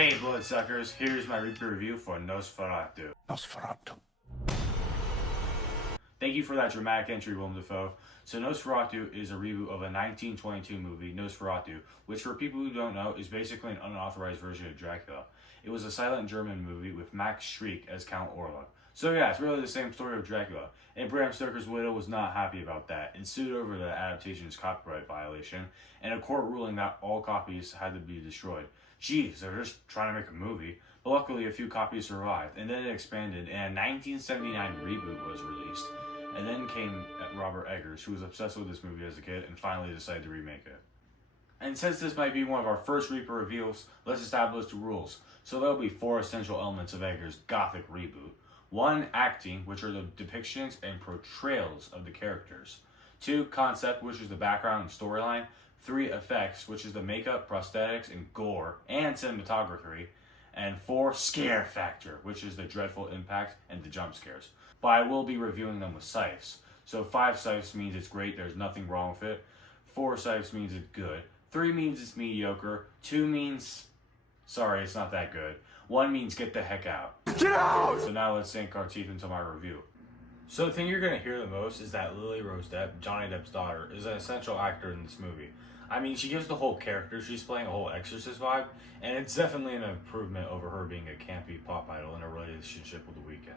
Hey bloodsuckers, here's my review for Nosferatu. Nosferatu. Thank you for that dramatic entry, Willem Dafoe. So Nosferatu is a reboot of a 1922 movie, Nosferatu, which for people who don't know is basically an unauthorized version of Dracula. It was a silent German movie with Max Schreck as Count Orlok. So yeah, it's really the same story of Dracula. And Bram Stoker's widow was not happy about that and sued over the adaptation's copyright violation and a court ruling that all copies had to be destroyed. Jeez, they're just trying to make a movie. But luckily a few copies survived, and then it expanded, and a 1979 reboot was released. And then came Robert Eggers, who was obsessed with this movie as a kid and finally decided to remake it. And since this might be one of our first Reaper reveals, let's establish the rules. So there'll be 4 essential elements of Eggers' gothic reboot. 1, acting, which are the depictions and portrayals of the characters. 2, concept, which is the background and storyline. 3, effects, which is the makeup, prosthetics, and gore, and cinematography. And 4, scare factor, which is the dreadful impact and the jump scares. But I will be reviewing them with sipes. So 5 sipes means it's great, there's nothing wrong with it. 4 sipes means it's good. 3 means it's mediocre. 2 means, sorry, it's not that good. 1 means get the heck out. Get out! So now let's sink our teeth into my review. So the thing you're going to hear the most is that Lily Rose Depp, Johnny Depp's daughter, is an essential actor in this movie. I mean, she gives the whole character she's playing a whole Exorcist vibe, and it's definitely an improvement over her being a campy pop idol in a relationship with The Weeknd.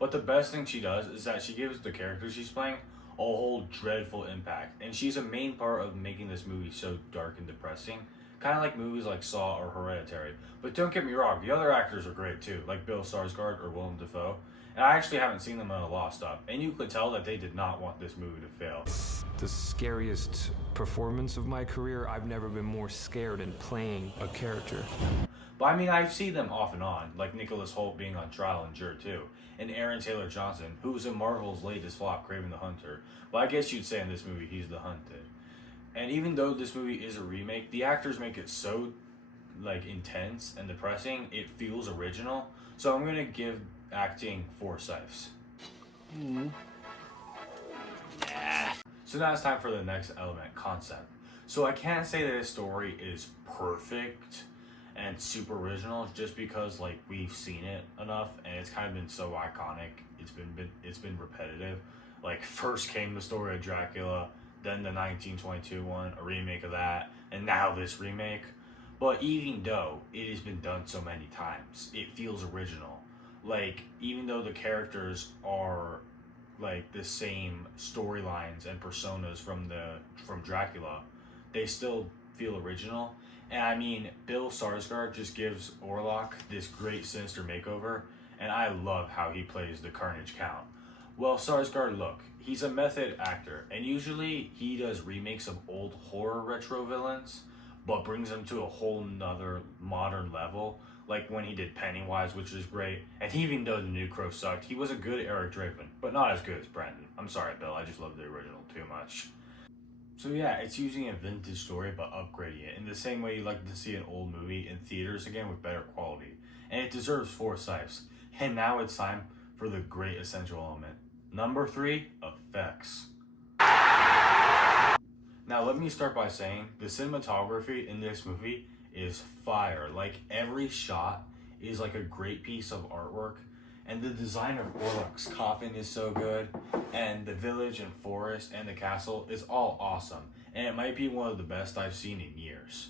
But the best thing she does is that she gives the character she's playing a whole dreadful impact, and she's a main part of making this movie so dark and depressing, kind of like movies like Saw or Hereditary. But don't get me wrong, the other actors are great too, like Bill Skarsgård or Willem Dafoe, and I actually haven't seen them in a Lost Up, and you could tell that they did not want this movie to fail. The scariest performance of my career. I've never been more scared in playing a character. But I mean, I've seen them off and on, like Nicholas Hoult being on trial in Juror 2, and Aaron Taylor Johnson, who was in Marvel's latest flop, Kraven the Hunter. But I guess you'd say in this movie, he's the hunted. And even though this movie is a remake, the actors make it so intense and depressing, it feels original. So I'm gonna give acting 4 sipes. So now it's time for the next element, concept. So I can't say that this story is perfect and super original just because we've seen it enough and it's kind of been so iconic. It's been repetitive. First came the story of Dracula, then the 1922 one, a remake of that, and now this remake. But even though it has been done so many times, it feels original. Even though the characters are the same storylines and personas from Dracula, they still feel original. And I mean, Bill Skarsgård just gives Orlok this great sinister makeover, and I love how he plays the Carnage Count. Well, Skarsgård, look, he's a method actor, and usually he does remakes of old horror retro villains, but brings them to a whole nother modern level, like when he did Pennywise, which is great. And even though the new Crow sucked, he was a good Eric Draven, but not as good as Brandon. I'm sorry, Bill, I just love the original too much. So yeah, it's using a vintage story but upgrading it in the same way you like to see an old movie in theaters again with better quality. And it deserves 4 sipes. And now it's time for the great essential element. Number 3, effects. Now let me start by saying the cinematography in this movie is fire. Every shot is a great piece of artwork, and the design of Orlok's coffin is so good, and the village and forest and the castle is all awesome, and it might be one of the best I've seen in years.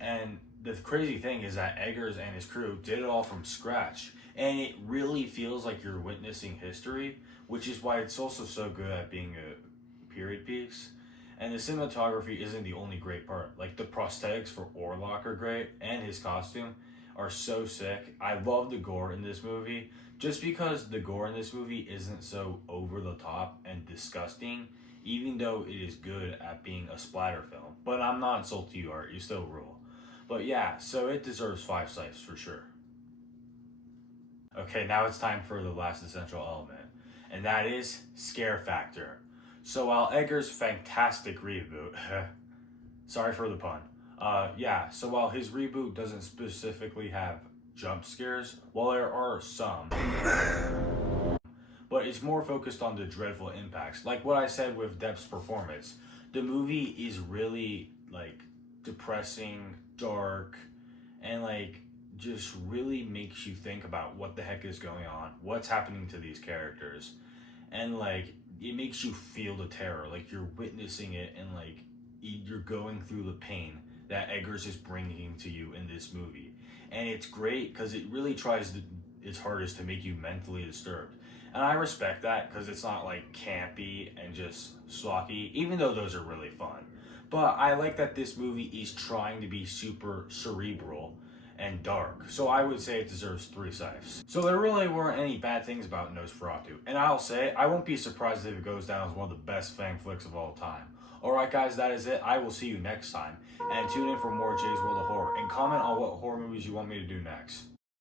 And the crazy thing is that Eggers and his crew did it all from scratch, and it really feels like you're witnessing history, which is why it's also so good at being a period piece. And the cinematography isn't the only great part. The prosthetics for Orlok are great, and his costume are so sick. I love the gore in this movie, just because the gore in this movie isn't so over the top and disgusting, even though it is good at being a splatter film. But I'm not insulting you, Art, you still rule. But yeah, so it deserves 5 sipes for sure. Okay, now it's time for the last essential element, and that is scare factor. So while Eggers' fantastic reboot, sorry for the pun, so while his reboot doesn't specifically have jump scares, well, there are some, but it's more focused on the dreadful impacts. Like what I said with Depp's performance, the movie is really depressing, dark, and just really makes you think about what the heck is going on, what's happening to these characters, and like it makes you feel the terror, like you're witnessing it, and like you're going through the pain that Eggers is bringing to you in this movie. And it's great because it really tries its hardest to make you mentally disturbed. And I respect that because it's not like campy and just schlocky, even though those are really fun. But I like that this movie is trying to be super cerebral and dark. So I would say it deserves 3 sipes. So there really weren't any bad things about Nosferatu. And I'll say, I won't be surprised if it goes down as one of the best fang flicks of all time. Alright guys, that is it. I will see you next time. And tune in for more Jay's World of Horror. And comment on what horror movies you want me to do next.